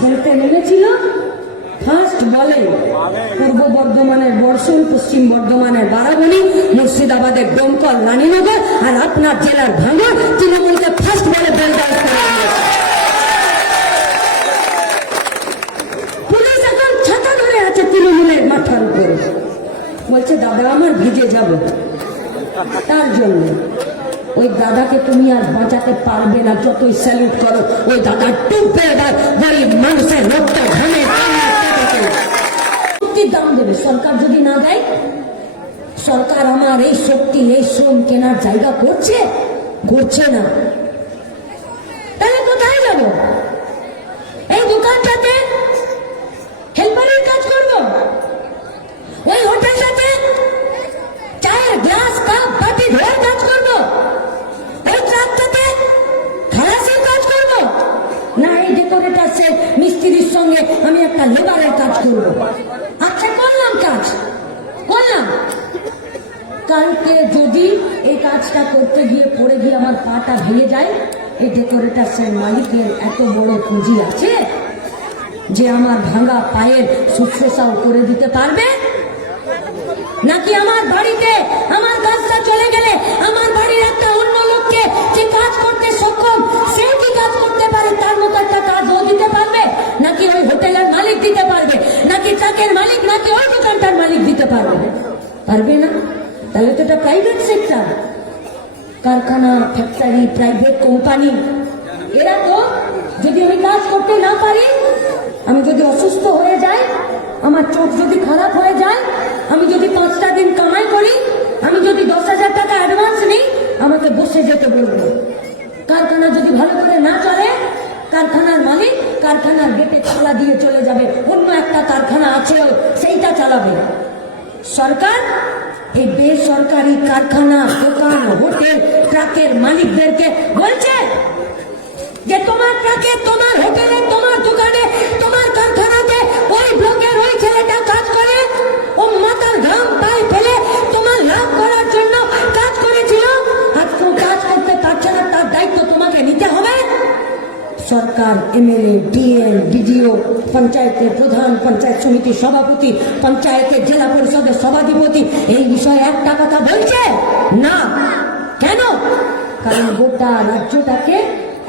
খেলতে নেমেছিল ফার্স্ট বলে পূর্ব বর্ধমানের বর্ষণ, পশ্চিম বর্ধমানের বারাবণী, মুর্শিদাবাদের ডোমকল, রানীনগর আর আপনার জেলার ভাঙড় তৃণমূলকে ফার্স্ট বলে বেলডাউন করা হয়েছে। পুলিশ এখন ছাতা ধরে আছে তৃণমূলের মাথার উপরে, বলছে দাদা আমার ভিজে যাবে। তার জন্য ওই দাদাকে তুমি আর বাঁচাতে পারবে না, যতই স্যালুট করো ওই দাদা ডুববে। এবার গরিব মানুষের রক্ত ঘামে শক্তির দাম দেবে। সরকার যদি না দেয়, সরকার আমার এই শক্তি এই শ্রম কেনার জায়গা করছে? করছে না। তাহলে কোথায় যাব? এই দোকানটাতে হেল্পারের কাজ করব, ওই হোটেলটাতে চায়ের গ্লাস কাপ বাটি ধোয়ার কাজ করব, ওই ট্রাকটাতে খালাসির কাজ করব, না এই ডেকোরেটার্সে মিস্ত্রির সঙ্গে আমি একটা লেবারের কাজ করব? আচ্ছা করলাম, কাজ করলাম। কালকে যদি এই কাজটা করতে গিয়ে পড়ে গিয়ে আমার পাটা ভেঙে যায়, এই ডেকোরেটার্সের মালিকের এত বড় পুঁজি আছে যে আমার ভাঙা পায়ের শুশ্রূষাও করে দিতে পারবে? নাকি আমার বাড়িতে আমার কাজটা চলে গেলে আমার বাড়ির একটা অন্য লোককে যে কাজ করতে সক্ষম সে কি কাজ করতে পারে তার মতো একটা কাজ ও দিতে পারবে? নাকি ওই হোটেলের মালিক দিতে পারবে? নাকি ট্রাকের মালিক, নাকি ওই দোকানটার মালিক দিতে পারবে? পারবে না। তাহলে তো এটা প্রাইভেট সেক্টর, কারখানা, ফ্যাক্টরি, প্রাইভেট কোম্পানি। এরা তো যদি আমি কাজ করতে না পারি, আমি যদি অসুস্থ হয়ে যাই, আমার চোখ যদি খারাপ হয়ে যায়, আমি যদি 5টা দিন কামাই করি, আমি যদি 10,000 টাকা অ্যাডভান্স নিই, আমাকে বসে যেতে বলবো। কারখানা যদি ভালো করে না চলে, কারখানার মালিক কারখানার গেটে তালা দিয়ে চলে যাবে, অন্য একটা কারখানা আছে সেইটা চালাবে। সরকার এই বেসরকারি কারখানা, দোকান, হোটেল, ট্রাকের মালিকদেরকে বলছে যে তোমার ট্রাকে, তোমার হোটেলে, তোমার দোকানে, তোমার কারখানাতে ওই ব্লকের ওই ছেলেটা কাজ করে, ও মাথার ঘাম পায়ে ফেলে তোমার লাভ করার জন্য কাজ করেছিল, আজকে কাজ করতে পারছে না, তার দায়িত্ব তোমাকে নিতে হবে। সরকার, এমএলএ, ডিএম, ডিডিও, পঞ্চায়েতের প্রধান, পঞ্চায়েত সমিতির সভাপতি, পঞ্চায়েতের জেলা পরিষদের সভাধিপতি এই বিষয়ে একটা কথা বলছে না। কেন? কারণ গোটা রাজ্যটাকে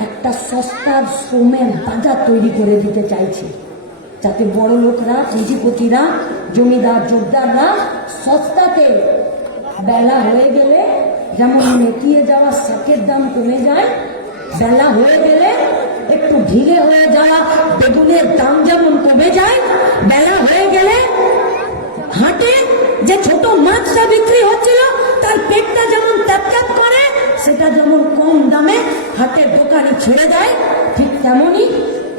একটা সস্তার শ্রমের বাজার তৈরি করে দিতে চাইছে, যাতে বড় লোকরা, পুঁজিপতিরা, জমিদার জোরদাররা সস্তাতে, বেলা হয়ে গেলে যেমন নেতিয়ে যাওয়া শাকের দাম কমে যায়, বেলা হয়ে গেলে একটু ঢিলে হয়ে যাওয়া বেগুনের দাম যেমন কমে যায়, বেলা হয়ে গেলে হাটে যে ছোট মাছটা বিক্রি হচ্ছিল তার পেটটা যেমন ট্যাপ করে, সেটা যেমন কম দামে হাটের দোকানে ছেড়ে দেয়, ঠিক তেমনই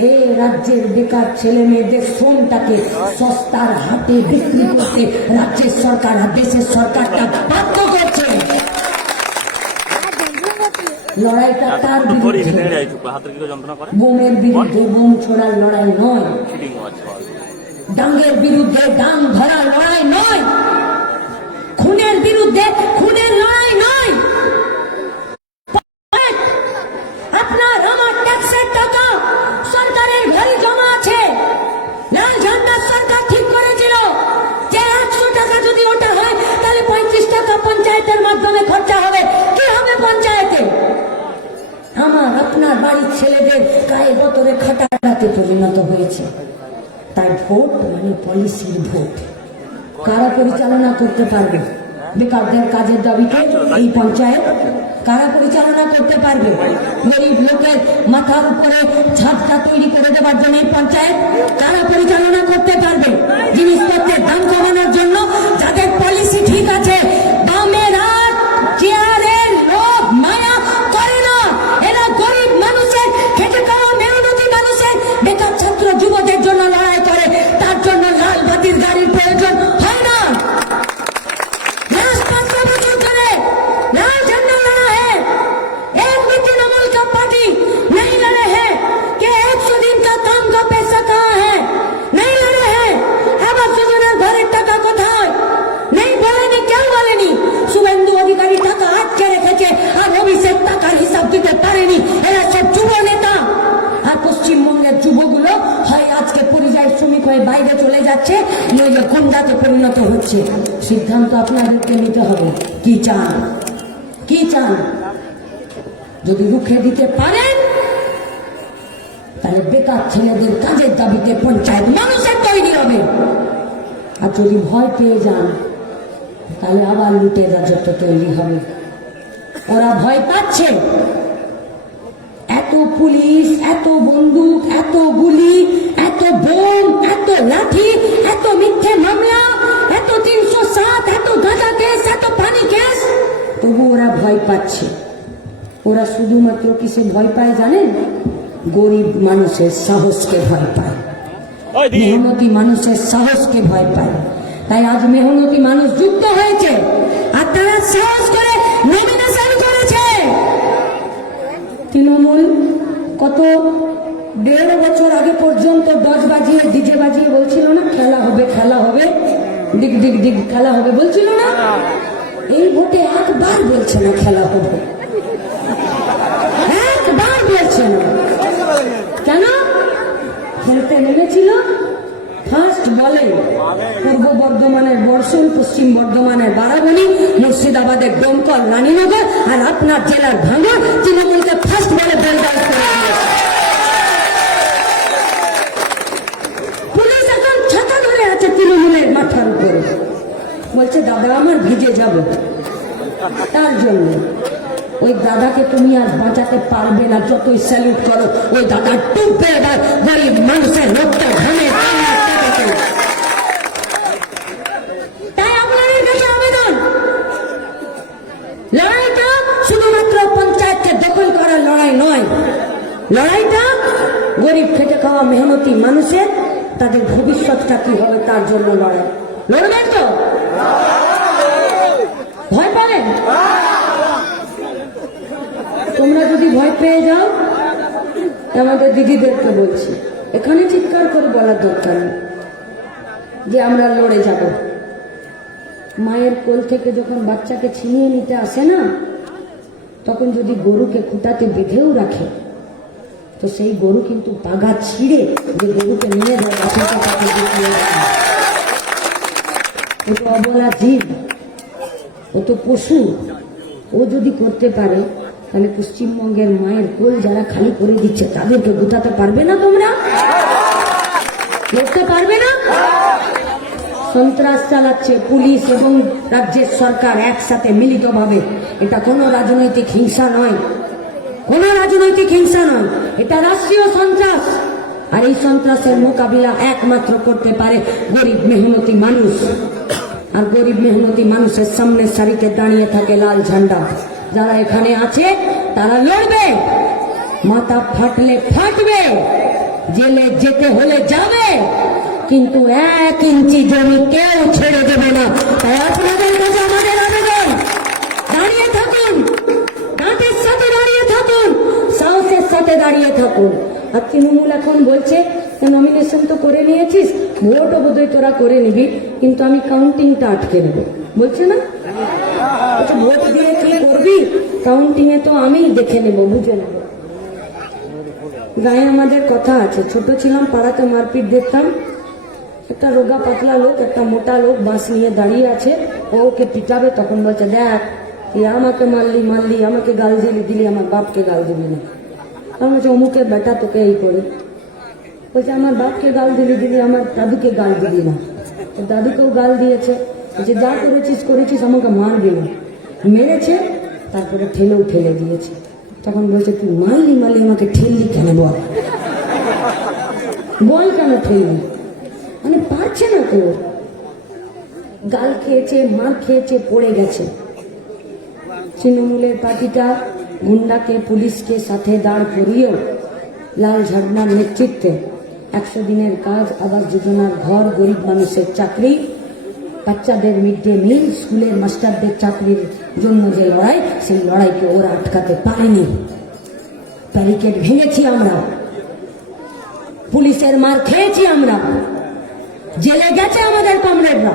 এই রাজ্যের বেকার ছেলে মেয়েদের শ্রমটাকে সস্তার হাটে বিক্রি করতে রাজ্যের সরকার আর দেশের সরকারটা বাধ্য করছে। লড়াইটা তার বিরুদ্ধে, বোমের বিরুদ্ধে বোম ছোড়ার লড়াই নয়, ডাঙ্গের বিরুদ্ধে ডাং ধরার লড়াই নয়, খুনের বিরুদ্ধে খুনের লড়াই নয়। আপনার আমার ট্যাক্সের টাকা সরকারের ঘরে জমা আছে। লাল ঝান্ডার সরকার ঠিক করেছিল যে 100 টাকা যদি ওটা হয় তাহলে 35 টাকা পঞ্চায়েতের মাধ্যমে খরচা হবে। কি হবে পঞ্চায়েতে? আমার আপনার বাড়ির ছেলেদের গায়ে গতরে খাটাতে পরিণত হয়েছে। তাই ভোট মানে পলিসির ভোট। কারা পরিচালনা করতে পারবে বেকারদের কাজের দাবিতে? এই পঞ্চায়েত। কারা পরিচালনা করতে পারবে গরিব লোকের মাথার উপরে ছাদটা তৈরি করে দেওয়ার জন্য? এই পঞ্চায়েত। কারা পরিচালনা করতে পারবে জিনিসপত্রের দাম কমানোর জন্য? যাদের পলিসি ঠিক আছে, দামেরা চেয়ারের লোভ মায়া করে না, এরা গরিব মানুষের, খেটে খাওয়া মেহনতি মানুষের, বেকার ছাত্র যুবদের জন্য লড়াই করে। তার জন্য লাল বাতির গাড়ির প্রয়োজন হয় না। एक भी तृणमूल का पार्टी नहीं लड़े हैं कि 100 दिन का অমানসিক হয়ে বাইরে চলে যাচ্ছে, ওই যে গুন্ডাতে পরিণত হচ্ছে। সিদ্ধান্ত আপনাদেরকে নিতে হবে, কি চান, কি চান। যদি রুখে দিতে পারেন তাহলে বেকার ছেলেদের কাজের দাবিতে পঞ্চায়েত মানুষের তৈরি হবে। আর যদি ভয় পেয়ে যান তাহলে আবার লুটের রাজত্ব তৈরি হবে। ওরা ভয় পাচ্ছে, এত পুলিশ, এত বন্দুক, এত গুলি, এত বোম, এত লাঠি, এত মিথ্যে মামলা, এত 307, এত গাঁজা কেস, এত পানি কেস, তবু ওরা ভয় পাচ্ছে। ওরা শুধুমাত্র কিসে ভয় পায় জানেন? গরিব মানুষের সাহসকে ভয় পায়, মেহনতি মানুষের সাহসকে ভয় পায়। তাই আজ মেহনতি মানুষ যুক্ত হয়েছে আর তারা সাহস করে নমিনেশন করেছে। তৃণমূল কত 1.5 বছর আগে পর্যন্ত ডজ বাজিয়ে ডিজে বাজিয়ে বলছিল না খেলা হবে, খেলা হবে, ডিগ ডিগ ডিগ খেলা হবে বলছিল না? এই ভোটে একবার বলছে না খেলা হবে, একবার বলছে না। কেন? খেলতে নেমেছিল ফার্স্ট বলে পূর্ব বর্ধমানের বর্ষণ, পশ্চিম বর্ধমানের বারাবণী, মুর্শিদাবাদের ডোমকল, রানীনগর আর আপনার জেলার ভাঙড় তৃণমূলকে ফার্স্ট বলে বেলদাল করে দিয়েছে। পুলিশ এখন ছাতা ধরে আছে তৃণমূলের মাথার উপরে, বলছে দাদা আমার ভিজে যাবে। তার জন্য ওই দাদাকে তুমি আর বাঁচাতে পারবে না, যতই স্যালুট করো ওই দাদা ডুববে এবার গরিব মানুষের রক্ত ঘামে। তাই আপনাদের কাছে আবেদন, লড়াইটা শুধুমাত্র পঞ্চায়েতকে দখল করার লড়াই নয়, লড়াইটা গরিব খেটে খাওয়া মেহনতি মানুষের তাদের ভবিষ্যৎটা কি হবে তার জন্য লড়াই। লড়বেন তো? ভয় পাবেন? তোমরা যদি ভয় পেয়ে যাও, আমাদের দিদিদেরকে বলছি, এখানে চিৎকার করে বলার দরকার নেই যে আমরা লড়ে যাব। মায়ের কোল থেকে যখন বাচ্চাকে ছিনিয়ে নিতে আসে না, তখন যদি গরুকে খুঁটাতে বেঁধেও রাখে তো সেই গরু কিন্তু পাগা ছিঁড়ে যে গরুকে নিয়ে যায় বাচ্চাকে তাকে দেখিয়ে রাখে। ও তো অবলা জীব, ও তো পশু। ও যদি করতে পারে তাহলে পশ্চিমবঙ্গের মায়ের কোল যারা খালি করে দিচ্ছে তাদেরকে গুটাতে পারবে না? তোমরা করতে পারবে না? সন্ত্রাস চালাচ্ছে পুলিশ এবং রাজ্যের সরকার একসাথে মিলিতভাবে। এটা কোনো রাজনৈতিক হিংসা নয়, কোনো রাজনৈতিক হিংসা নয়, এটা রাষ্ট্রীয় সন্ত্রাস। আর এই সন্ত্রাসের মোকাবিলা একমাত্র করতে পারে গরিব মেহনতি মানুষ। আর গরিব মেহনতি মানুষের সামনের সারিতে দাঁড়িয়ে থাকে লাল ঝান্ডা। যারা এখানে আছে তারা লড়বে, মাথা ফাটলে ফাটবে, জেলে যেতে হলে যাবে, কিন্তু 1 ইঞ্চি জমি কেউ ছেড়ে দেবে না। তাই আপনাদের কাছে আমাদের আবেদন, দাঁড়িয়ে থাকুন, দাঁতের সাথে দাঁড়িয়ে থাকুন, সাহসের সাথে দাঁড়িয়ে থাকুন। আর তৃণমূল এখন বলছে নমিনেশন তো করে নিয়েছিস, ভোটও বোধহয় তোরা করে নিবি, কিন্তু আমি কাউন্টিংটা আটকে নেব, বলছে না? ভোট দিয়ে কি করবি? কাউন্টিং এ তো আমি দেখে নেব, বুঝে নেব। গায়ে আমাদের কথা আছে, ছোট ছিলাম পাড়াতে মারপিট দেখতাম, একটা রোগা পাতলা লোক একটা মোটা লোক বাঁশ নিয়ে দাঁড়িয়ে আছে, ওকে পিটাবে, তখন বলছে দেখ তুই আমাকে মারলি, আমাকে গাল দিলি, আমার বাপকে গাল দিবি না। আমার বলছে অমুকের বেটা তোকে এই করে, বলছে আমার বাপকে গাল দিলি, আমার দাদুকে গাল দিলি না। দাদুকেও গাল দিয়েছে, বলছে যা করেছিস আমাকে মারবি না। মেরেছে, তারপরে ঠেলে দিয়েছে। তখন বলছে তুই মারলি আমাকে ঠেললি কেন? বল কেন ঠেললি? মানে পারছে না তো, গাল খেয়েছে, মার খেয়েছে, পড়ে গেছে। তৃণমূলের পার্টিটা গুন্ডাকে পুলিশকে সাথে দাঁড় করিয়েও লাল ঝান্ডার নেতৃত্বে 100 দিনের কাজ, আবাস যোজনার ঘর, গরিব মানুষের চাকরি, বাচ্চাদের মিড ডে মিল, স্কুলের মাস্টারদের চাকরির জন্য যে লড়াই, সেই লড়াইকে ওরা আটকাতে পারেনি। ব্যারিকেড ভেঙেছি আমরা, পুলিশের মার খেয়েছি আমরা, জেলে গেছে আমাদের কমরেডরা,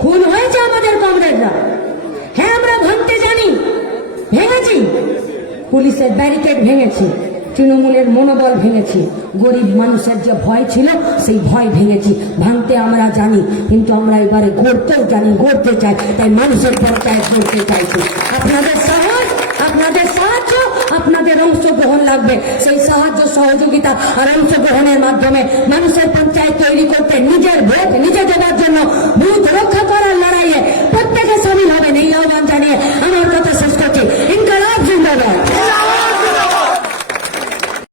খুন হয়েছে আমাদের কমরেডরা। হ্যাঁ আমরা ভাঙতে জানি, ভেঙেছি, পুলিশের ব্যারিকেড ভেঙেছি, তৃণমূলের মনোবল ভেঙেছি, গরিব মানুষের যে ভয় ছিল সেই ভয় ভেঙেছি। ভাঙতে আমরা জানি, কিন্তু আমরা এবারে গড়তেও জানি, গড়তে চাই, তাই মানুষের পঞ্চায়েত গড়তে চাইছি। আপনাদের সাহস, আপনাদের সাহায্য, আপনাদের অংশগ্রহণ লাগবে। সেই সাহায্য সহযোগিতা আর অংশগ্রহণের মাধ্যমে মানুষের পঞ্চায়েত তৈরি করতে, নিজের ভোট নিজে দেওয়ার জন্য, বুথ রক্ষা